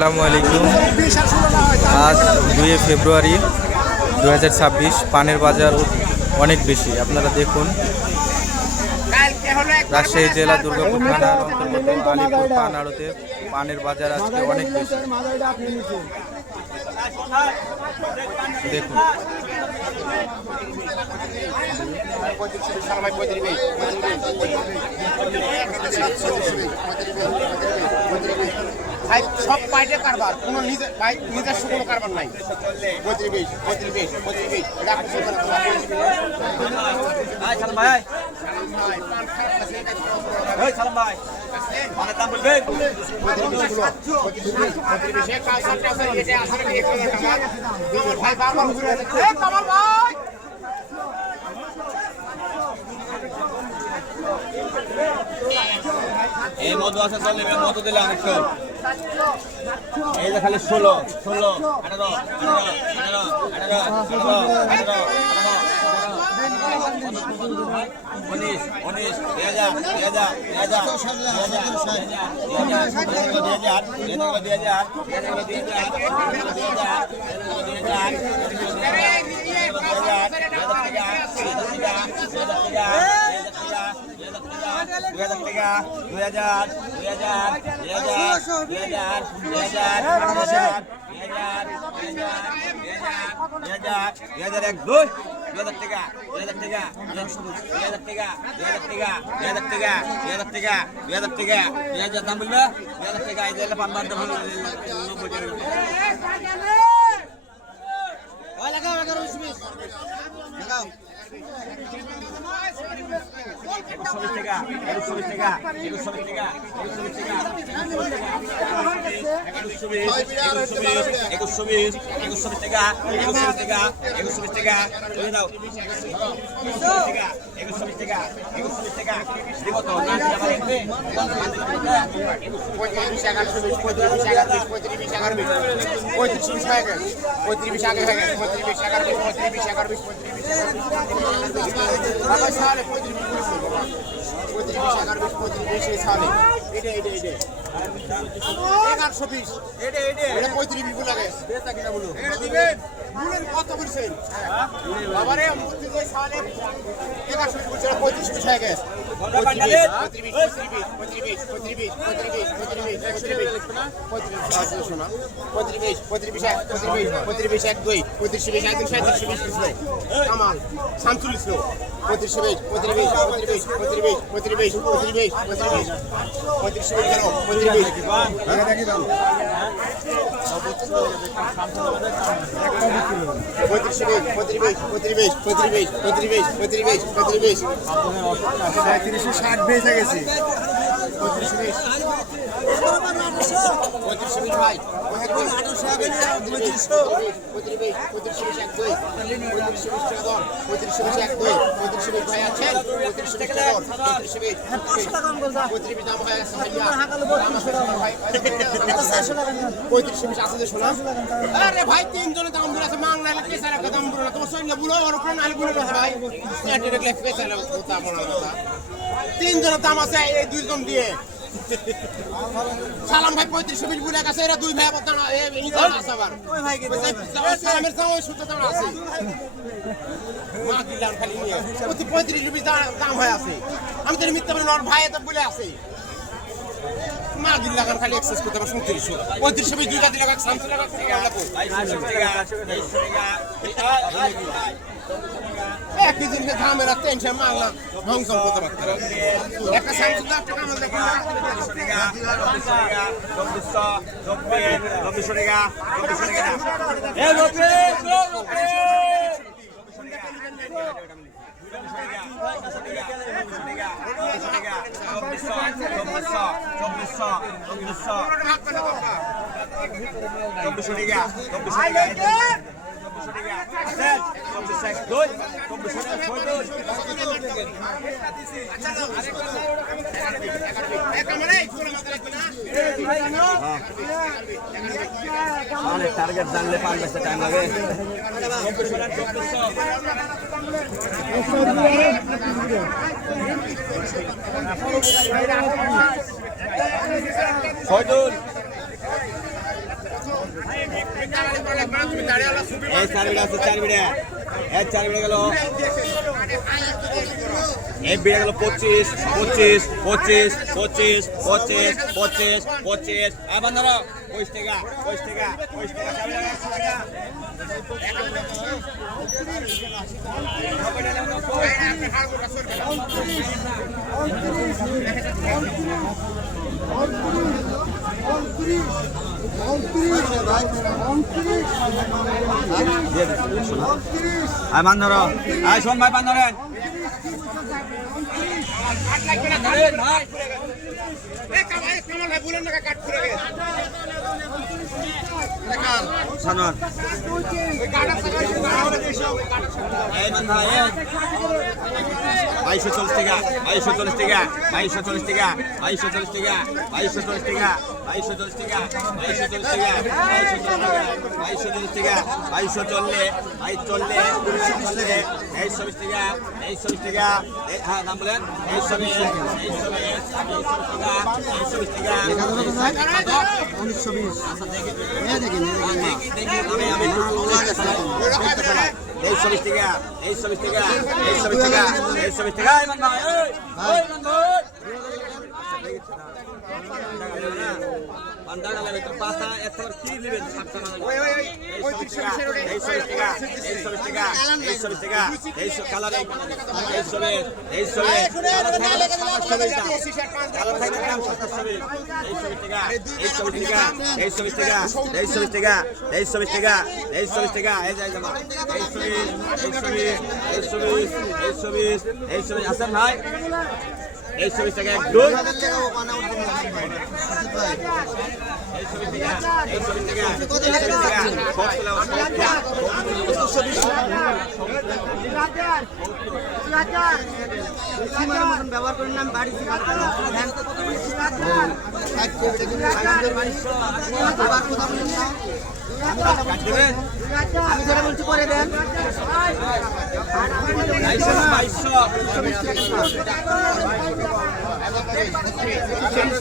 আসসালামু আলাইকুম। আজ 2 ফেব্রুয়ারি 2026। পানের বাজার অনেক বেশি। আপনারা দেখুন, রাজশাহী জেলা দুর্গাপুর থানার অন্তর্গত আলিপুর পান আড়তে পানের বাজার আজকে অনেক বেশি। দেখুন, সব পাইটে কারবার, কোনো নিজস্ব কোনো কারবার নাই। 35 এই মধু আছে, চলে মধু দিলে অনেক এই যে খালি 16 18 18 কত বলছেন বাবারে? 60 বেচে গেছে। ভাই 3 জনের দাম বলে আছে, মাংনা পেছার একটা দাম বলে না, তোমার সৈন্য বুলো আর কোন আল বুলে না ভাই, এটা দেখলে পেছার কথা বলা কথা। 3 জনের দাম আছে এই 2 জন দিয়ে। সালাম ভাই 35 বুলে গেছে, এরা 2 ভাই আবার দাঁড়া এই দাম আছে আবার ওই ভাই কে সালামের দাম ওই সুতো দাম আছে। মা দিলাম খালি নিয়ে 35 রুপি দাম হয় আছে। আমি তো মিথ্যা বলি না, ভাই এত বলে আছে মা দিল লাগান খালি এক্সেস করতে পারছ 35 দুই কাটি লাগা 300 টাকা লাগবো। এক দিন কে ধামের টেনশন মাগলা হংসং করতে পারতে না। একটা 300 টাকা আমার দেখো 2400 টাকা এ লোকে টার্গেট জানলে 5 বছর টাইম লাগে। ছয়জন এই 4 বিড়া আছে 4 বিড়া এই 4 বিড়া গেল এই বিড়া গেল 25 25 25 25 25 25 25 আবার ধরো 20 টাকা 20 টাকা 20 টাকা 4 বিড়া 100 টাকা আয় মান ধরো আয় শোন ভাই পান ধরেন সানোয়ার এই মান ভাই 2240 টাকা 2240 টাকা 2240 টাকা 2240 টাকা 2240 টাকা 2240 টাকা 2240 টাকা 2240 টাকা 2240 টাকা 2240 টাকা হ্যাঁ নাম বলেন 2240 টাকা 1920 দেখেন এই 24 টাকা এই 24 টাকা এই 24 টাকা এই 24 টাকা এই মান ভাই এই মান ভাই পান্ডাটা লাগে তো পাতা এতবার কি নেবেন সাতটা না এই 24 টাকা এই 24 টাকা এই 24 টাকা এই 24 টাকা এই কালার এই 27 কালার থাকে দাম 27 এই 24 টাকা এই 24 টাকা এই 24 টাকা এই 24 টাকা এই 24 টাকা এই 24 টাকা এই যাই জামা এই 24 আছেন ভাই এই 24 টাকা এক দুই ব্যবহার করেন না বাড়ি আমি যেটা বলছি করে দেন 2200